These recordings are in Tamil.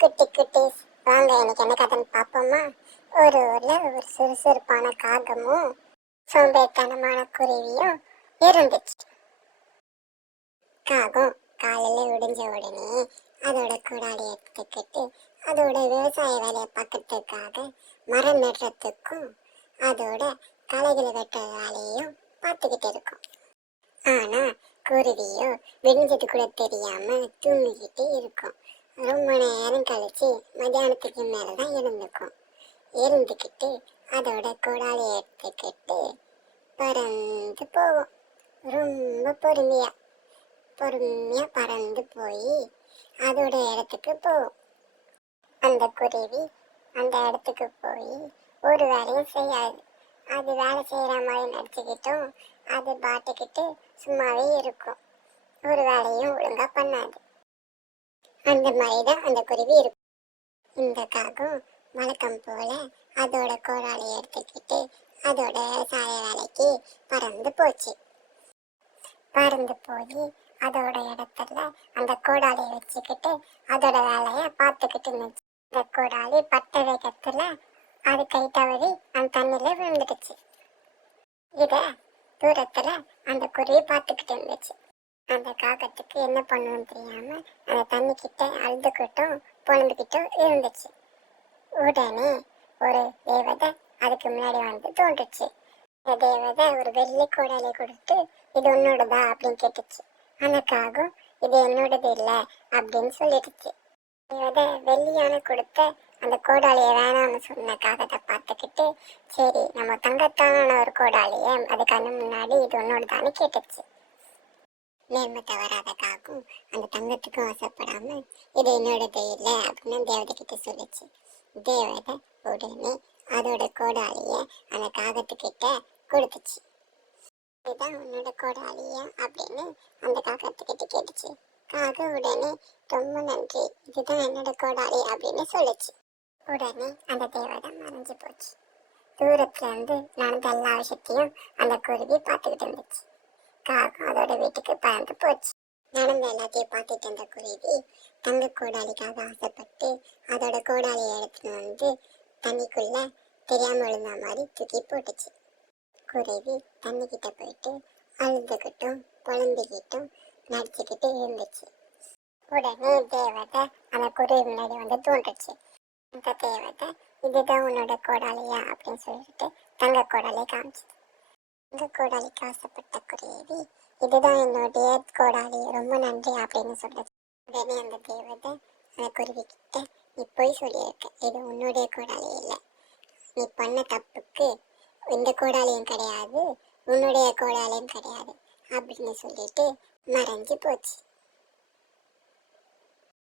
குட்டி குட்டீஸ், வாங்க எனக்கு என்ன கதைன்னு பார்ப்போமா? ஒரு ஊர்ல ஒரு சுறுசுறுப்பான காகமும் சோம்பேறித்தனமான குருவியும் இருந்துச்சு. காகம் காலையில விடிஞ்ச உடனே அதோட குடாலி எடுத்துக்கிட்டு அதோட விவசாய வேலையை பார்க்கறதுக்காக மரம் நடுறதுக்கும் அதோட களைகளை வெட்டுற வேலையும் பார்த்துக்கிட்டு இருக்கும். ஆனா குருவியோ விடிஞ்சது கூட தெரியாம தூங்கிக்கிட்டு இருக்கும். ரொம்ப நேரம் கழிச்சு மத்தியானத்துக்கு மேலதான் எழுந்துக்கும். இருந்துக்கிட்டு அதோட கோடாலி எடுத்துக்கிட்டு பறந்து போகும். ரொம்ப பொறுமையா பறந்து போய் அதோட இடத்துக்கு போகும். அந்த குருவி அந்த இடத்துக்கு போய் ஒரு வேலையும் செய்யாது. அது வேலை செய்யற மாதிரி நடிச்சுக்கிட்டும் அது பாட்டுக்கிட்டு சும்மாவே இருக்கும். ஒரு வேலையும் ஒழுங்கா பண்ணாது. அந்த மாதிரிதான் அந்த குருவி இருக்கும். இந்த காகம் வழக்கம் போல அதோட கோடாலி எடுத்துக்கிட்டு அதோட விவசாய வேலைக்கு பறந்து போச்சு. பறந்து போய் அதோட இடத்துல அந்த கோடாலியை வச்சுக்கிட்டு அதோட வேலைய பார்த்துக்கிட்டு இருந்துச்சு. இந்த கோடாலி பட்ட வேகத்துல அது கை தவறி அந்த தண்ணியில விழுந்துடுச்சு. இத தூரத்துல அந்த குருவி பார்த்துக்கிட்டு இருந்துச்சு. அந்த காகத்துக்கு என்ன பண்ணணும்னு தெரியாம அந்த தண்ணி கிட்ட அழுதுகிட்டும் பொழுந்துகிட்டும் இருந்துச்சு. உடனே ஒரு தேவதை அதுக்கு முன்னாடி வந்து தோன்றுச்சு. இந்த தேவதை ஒரு வெள்ளி கோடாலி கொடுத்து இது உன்னோடதா அப்படின்னு கேட்டுச்சு. அந்த காகம் இது என்னோடது இல்லை அப்படின்னு சொல்லிடுச்சு. தேவதை வெள்ளியான கொடுத்த அந்த கோடாலியை வேணாம்னு சொன்ன காகத்தை பார்த்துக்கிட்டு சரி நம்ம தங்கத்தான ஒரு கோடாலியை அது கண்ணு முன்னாடி இது உன்னோடதான்னு கேட்டுச்சு. நேர்மை தவறாத காகம் அந்த தங்கத்துக்கும் ஆசைப்படாம இது என்னோடது இல்லை அப்படின்னு தேவதை கிட்ட சொல்லிச்சு. தேவதை உடனே அதோட கோடாலிய அந்த காகத்துக்கிட்ட கொடுத்துச்சு. இதுதான் உன்னோட கோடாலியா அப்படின்னு அந்த காகத்துக்கிட்ட கேட்டுச்சு. காகம் உடனே ரொம்ப நன்றி, இதுதான் என்னோட கோடாலி அப்படின்னு சொல்லிச்சு. உடனே அந்த தேவதை மறைஞ்சு போச்சு. தூரத்துல இருந்து நடந்த எல்லா விஷயத்தையும் அந்த குருவி பார்த்துக்கிட்டு இருந்துச்சு. காகம் அதோட வீட்டுக்கு பறந்து போச்சு. நடந்த எல்லாத்தையும் பார்த்துட்டு இருந்த குருவி தங்க கோடாலிக்காக ஆசைப்பட்டு அதோட கோடாலியை எடுத்துட்டு வந்து தண்ணிக்குள்ள தெரியாம விழுந்த மாதிரி தூக்கி போட்டுச்சு. குருவி தண்ணி கிட்ட போயிட்டு அழுதுகிட்டும் புலம்பிக்கிட்டும் நடிச்சுக்கிட்டு இருந்துச்சு. உடனே தேவதை அந்த குருவி முன்னாடி வந்து தோன்றுச்சு. அந்த தேவதை இதுதான் உன்னோட கோடாலியா அப்படின்னு சொல்லிட்டு தங்க கோடாலியை காமிச்சு. தங்க கோடாலிக்கு ஆசைப்பட்ட குருவி இதுதான் என்னுடைய கோடாலி, ரொம்ப நன்றி அப்படின்னு சொல்லுது. உடனே அந்த தேவதை அந்த குருவி கிட்ட நீ போய் சொல்லியிருக்க, இது உன்னுடைய கோடாலி இல்லை, நீ பண்ண தப்புக்கு இந்த கோடாலியும் கிடையாது உன்னுடைய கோடாலியும் கிடையாது அப்படின்னு சொல்லிட்டு மறைஞ்சு போச்சு.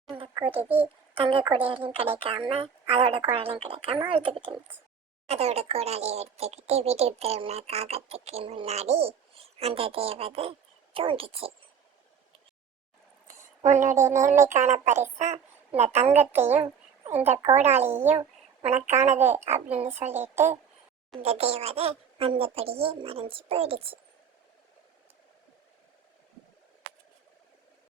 அந்த குருவி தங்க கோடாலியும் கிடைக்காம அதோட கோடாலியும் கிடைக்காம அழுதுகிட்டு இருந்துச்சு. அதோட கோடாலியை எடுத்துக்கிட்டு வீட்டுக்கு திரும்பின காகத்துக்கு முன்னாடி அந்த தேவதை தோன்றுச்சு. உன்னுடைய நேர்மைக்கான பரிசா இந்த தங்கத்தையும் இந்த கோடாலியையும் உனக்கானது அப்படின்னு சொல்லிட்டு இந்த தேவதை வந்தபடியே மறைஞ்சு போயிடுச்சு.